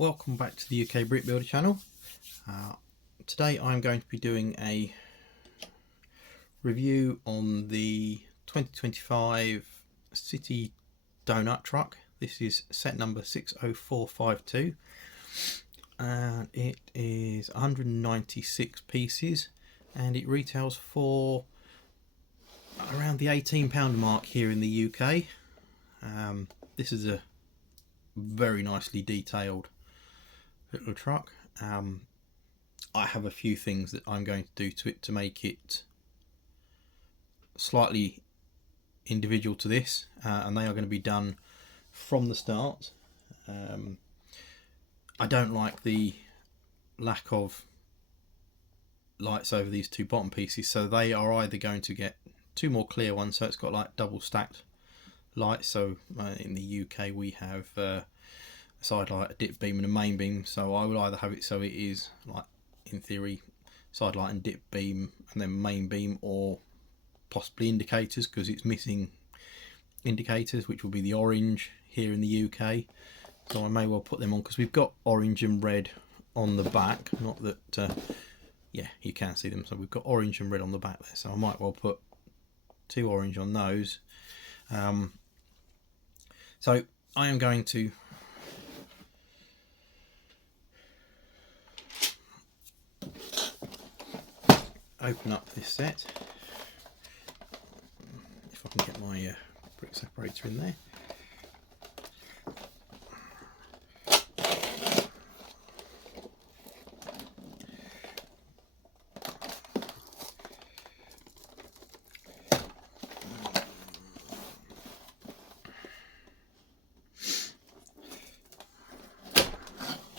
Welcome back to the UK Brick Builder channel. Today I'm going to be doing a review on the 2025 City Donut Truck. This is set number 60452 and it is 196 pieces and it retails for around the £18 mark here in the UK. This is a very nicely detailed little truck. I have a few things that I'm going to do to it to make it slightly individual to this, and they are going to be done from the start. I don't like the lack of lights over these two bottom pieces, so they are either going to get two more clear ones, so it's got like double stacked lights. So in the UK we have a side light, a dip beam and a main beam, so I will either have it so it is like in theory side light and dip beam and then main beam, or possibly indicators because it's missing indicators, which will be the orange here in the UK. So I may well put them on because we've got orange and red on the back, not that yeah, you can see them, so we've got orange and red on the back there, so I might well put two orange on those. So I am going to open up this set, if I can get my brick separator in there.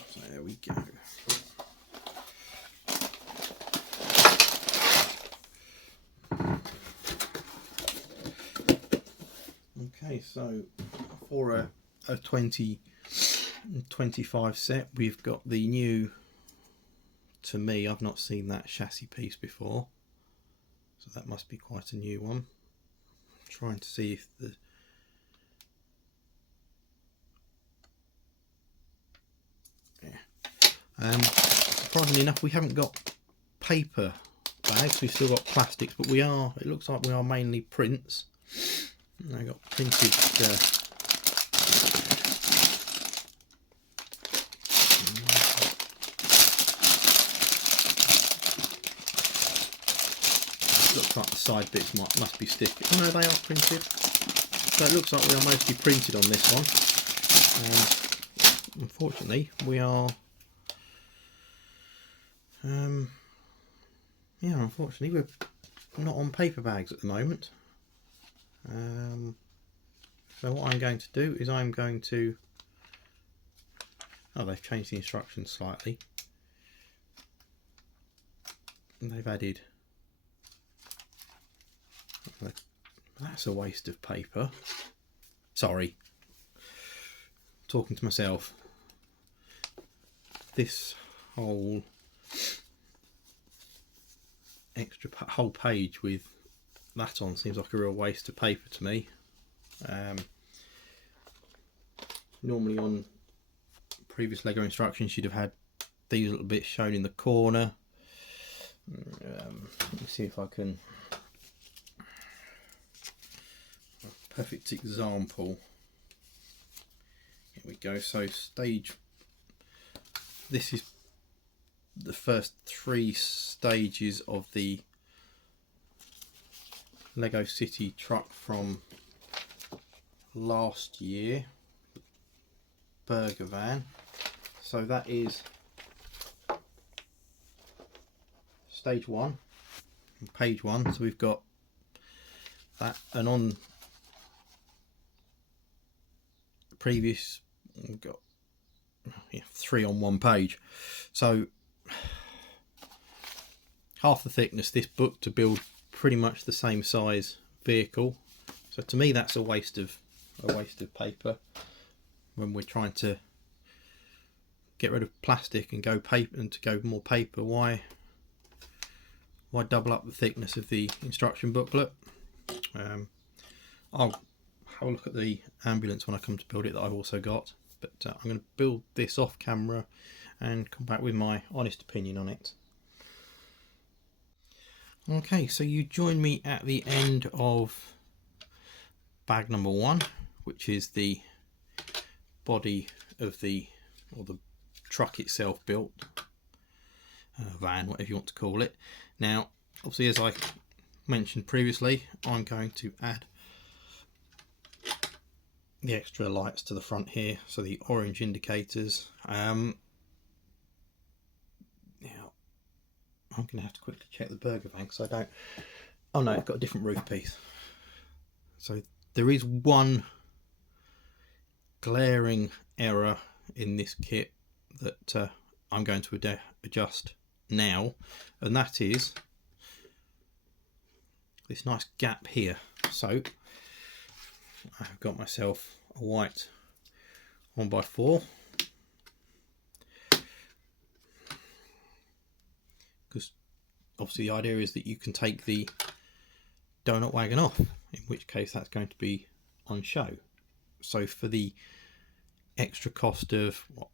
So there we go. Okay, so for a 2025 set, we've got the new, to me, I've not seen that chassis piece before, so that must be quite a new one. I'm trying to see if the surprisingly enough, we haven't got paper bags, we've still got plastics, but we are, it looks like we are mainly prints. I got printed looks like the side bits must be sticky. Oh no, they are printed. So it looks like we are mostly printed on this one. And unfortunately, we are yeah, unfortunately we're not on paper bags at the moment. So what I'm going to do is I'm going to, oh, they've changed the instructions slightly. And they've added, that's a waste of paper. Sorry, talking to myself. This whole extra whole page with that on seems like a real waste of paper to me. Normally on previous Lego instructions you'd have had these little bits shown in the corner. Let me see if I can, a perfect example. Here we go. So this is the first 3 stages of the Lego City truck from last year, Burger Van. So that is stage 1, page 1. So we've got that, and on the previous we've got 3 on 1 page. So half the thickness, this book to build pretty much the same size vehicle. So to me that's a waste of paper. When we're trying to get rid of plastic and go paper, and to go more paper, why double up the thickness of the instruction booklet? I'll have a look at the ambulance when I come to build it that I've also got. but I'm going to build this off camera and come back with my honest opinion on it. Okay, so you join me at the end of bag number 1, which is the body of the truck itself built, van, whatever you want to call it. Now, obviously, as I mentioned previously, I'm going to add the extra lights to the front here, so the orange indicators. Now, I'm going to have to quickly check the burger van because I don't. Oh no, it's got a different roof piece. So there is one glaring error in this kit that I'm going to adjust now, and that is this nice gap here. So I've got myself a white 1x4, because obviously the idea is that you can take the donut wagon off, in which case that's going to be on show. So for the extra cost of what,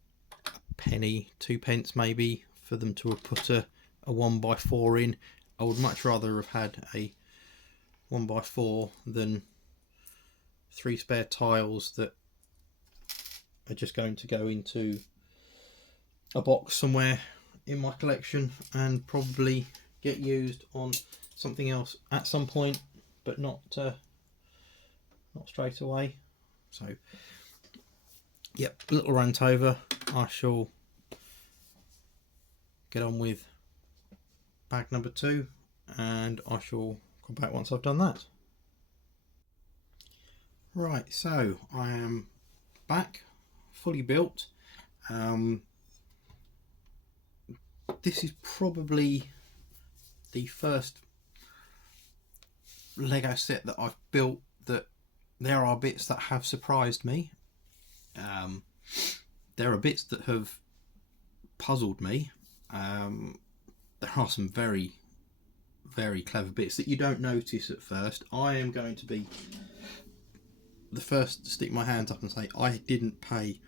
a penny, 2 pence maybe, for them to have put a 1x4 in, I would much rather have had a 1x4 than 3 spare tiles that are just going to go into a box somewhere in my collection and probably get used on something else at some point, but not straight away. So yep, a little rant over. I shall get on with bag number 2, and I shall come back once I've done that. Right, so I am back, fully built. This is probably the first Lego set that I've built that there are bits that have surprised me. There are bits that have puzzled me. There are some very, very clever bits that you don't notice at first. I am going to be the first to stick my hands up and say I didn't pay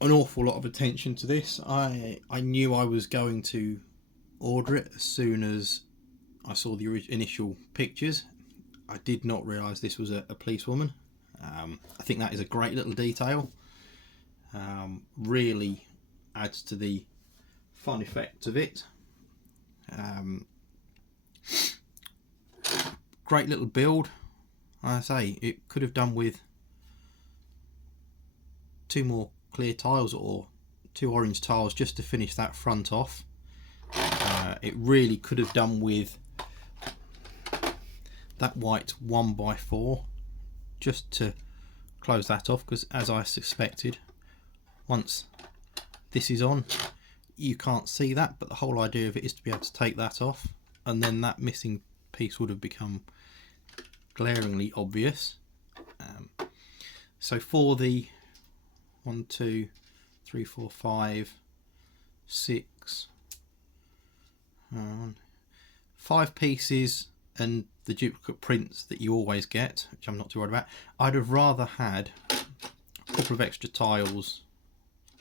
an awful lot of attention to this. I knew I was going to order it as soon as I saw the initial pictures. I did not realise this was a policewoman. I think that is a great little detail. Really adds to the fun effect of it. Great little build. I say it could have done with 2 more clear tiles or 2 orange tiles just to finish that front off. It really could have done with that white 1x4 just to close that off, because as I suspected, once this is on you can't see that, but the whole idea of it is to be able to take that off, and then that missing piece would have become glaringly obvious. So for the 1, 2, 3, 4, 5, 6, 5 pieces and the duplicate prints that you always get, which I'm not too worried about, I'd have rather had a couple of extra tiles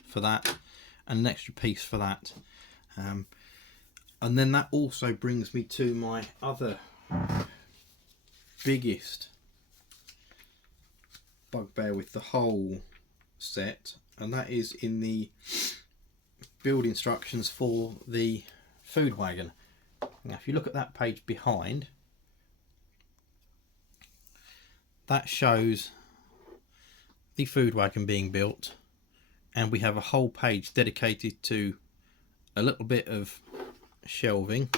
for that and an extra piece for that. And then that also brings me to my other biggest bugbear with the whole set, and that is in the build instructions for the food wagon. Now if you look at that page behind, that shows the food wagon being built, and we have a whole page dedicated to a little bit of shelving,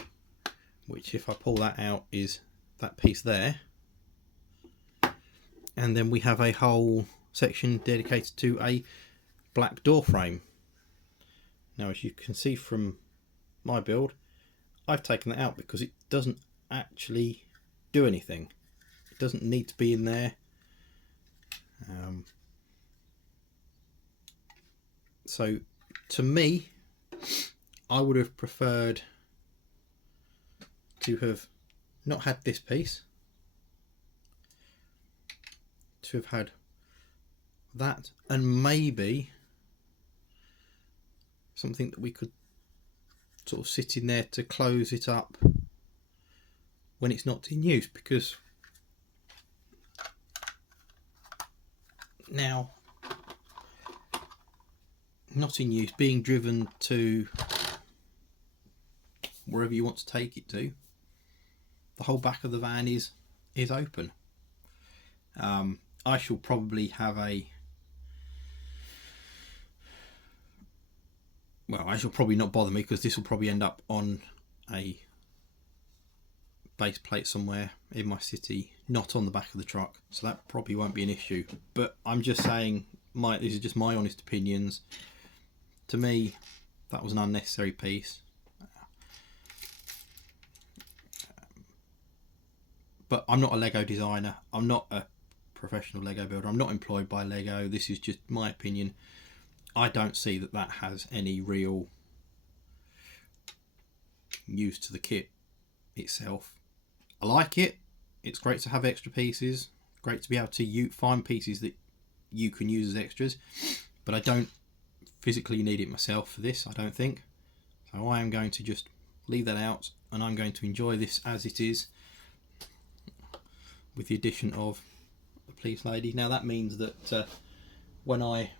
which if I pull that out is that piece there, and then we have a whole section dedicated to a black door frame. Now as you can see from my build, I've taken that out because it doesn't actually do anything. It doesn't need to be in there. So to me, I would have preferred to have not had this piece, to have had that, and maybe something that we could sort of sit in there to close it up when it's not in use, because now not in use, being driven to wherever you want to take it to, the whole back of the van is open. I shall probably have I shall probably not bother me, because this will probably end up on a base plate somewhere in my city, not on the back of the truck, so that probably won't be an issue. But I'm just saying, these are just my honest opinions. To me, that was an unnecessary piece. But I'm not a Lego designer, I'm not a professional Lego builder, I'm not employed by Lego. This is just my opinion. I don't see that has any real use to the kit itself. I like it, it's great to have extra pieces, great to be able to find pieces that you can use as extras, but I don't physically need it myself for this, I don't think. So I am going to just leave that out, and I'm going to enjoy this as it is, with the addition of the police lady. Now that means that when I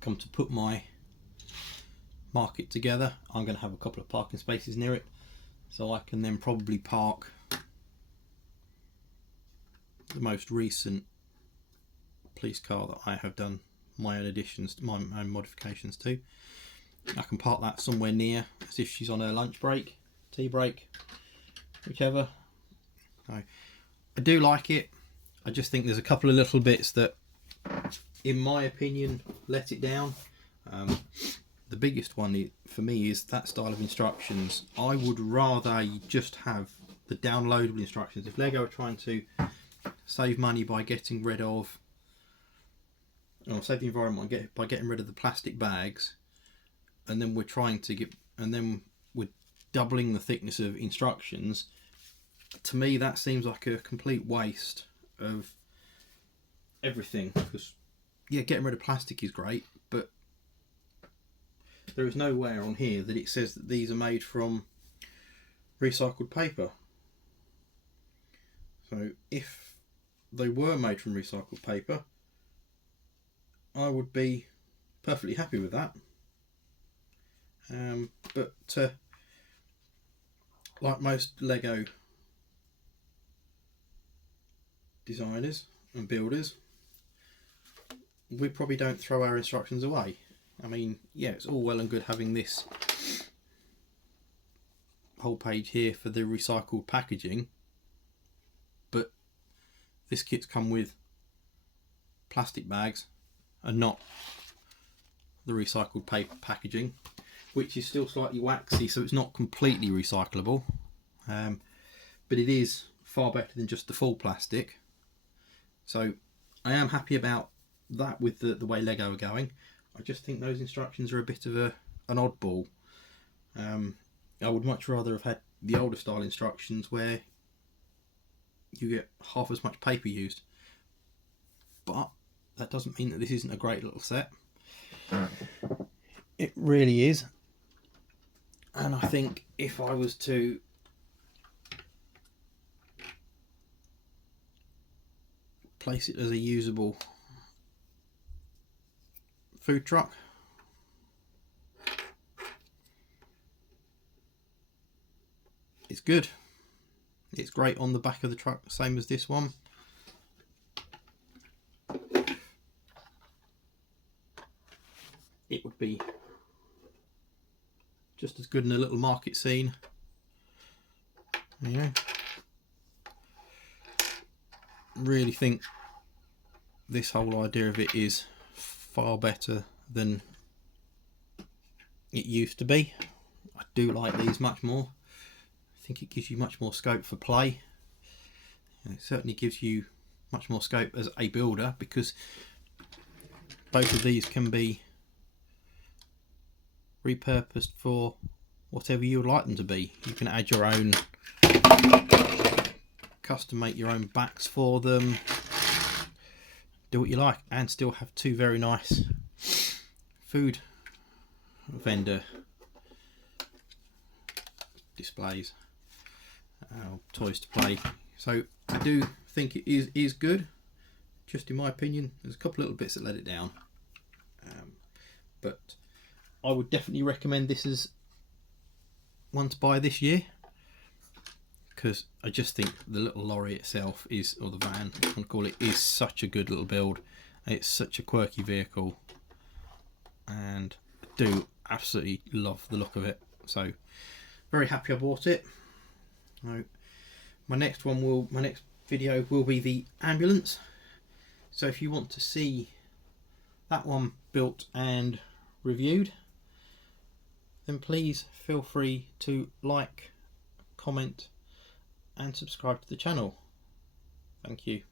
come to put my market together, I'm going to have a couple of parking spaces near it, so I can then probably park the most recent police car that I have done my own additions, my own modifications to. I can park that somewhere near, as if she's on her lunch break, tea break, whichever. So I do like it. I just think there's a couple of little bits that, in my opinion, let it down. The biggest one for me is that style of instructions. I would rather you just have the downloadable instructions. If Lego are trying to save money by getting rid of, or save the environment by getting rid of the plastic bags, and then we're doubling the thickness of instructions, to me that seems like a complete waste of everything. Because yeah, getting rid of plastic is great, but there is nowhere on here that it says that these are made from recycled paper. So if they were made from recycled paper, I would be perfectly happy with that. But like most Lego designers and builders, we probably don't throw our instructions away. I mean, yeah, it's all well and good having this whole page here for the recycled packaging, but this kit's come with plastic bags and not the recycled paper packaging, which is still slightly waxy, so it's not completely recyclable, but it is far better than just the full plastic. So I am happy about that with the way Lego are going. I just think those instructions are a bit of an oddball. I would much rather have had the older style instructions where you get half as much paper used. But that doesn't mean that this isn't a great little set. It really is. And I think if I was to place it as a usable food truck, it's good. It's great on the back of the truck, same as this one. It would be just as good in a little market scene. Yeah. Really think this whole idea of it is far better than it used to be. I do like these much more. I think it gives you much more scope for play. And it certainly gives you much more scope as a builder, because both of these can be repurposed for whatever you would like them to be. You can add your own, custom make your own backs for them, do what you like and still have two very nice food vendor displays, toys to play. So I do think it is good, just in my opinion. There's a couple little bits that let it down, but I would definitely recommend this as one to buy this year, because I just think the little lorry itself is, or the van I want to call it, is such a good little build. It's such a quirky vehicle and I do absolutely love the look of it, so very happy I bought it. Now, my next video will be the ambulance, so if you want to see that one built and reviewed, then please feel free to like, comment and subscribe to the channel. Thank you.